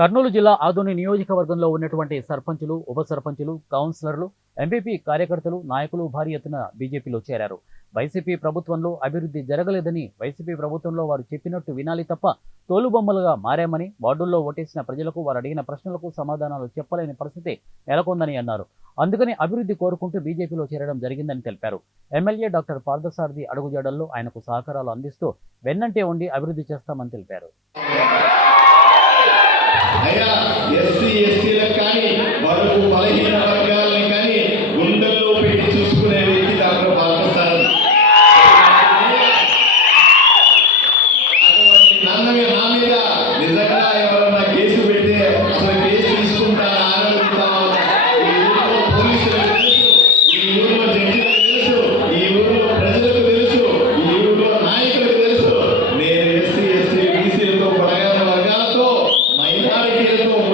కర్నూలు జిల్లా ఆదోని నియోజకవర్గంలో ఉన్నటువంటి సర్పంచులు ఉప సర్పంచులు కౌన్సిలర్లు ఎంపీపీ కార్యకర్తలు నాయకులు భారీ ఎత్తున బీజేపీలో చేరారు. వైసీపీ ప్రభుత్వంలో అభివృద్ధి జరగలేదని వైసీపీ ప్రభుత్వంలో వారు చెప్పినట్టు వినాలి తప్ప తోలుబొమ్మలుగా మారామని వార్డుల్లో ఓటేసిన ప్రజలకు వారు అడిగిన ప్రశ్నలకు సమాధానాలు చెప్పలేని పరిస్థితి నెలకొందని అన్నారు. అందుకని అభివృద్ధి కోరుకుంటూ బీజేపీలో చేరడం జరిగిందని తెలిపారు. ఎమ్మెల్యే డాక్టర్ పార్థసారథి అడుగుజాడల్లో ఆయనకు సహకారాలు అందిస్తూ వెన్నంటే ఉండి అభివృద్ధి చేస్తామని తెలిపారు. Cristo.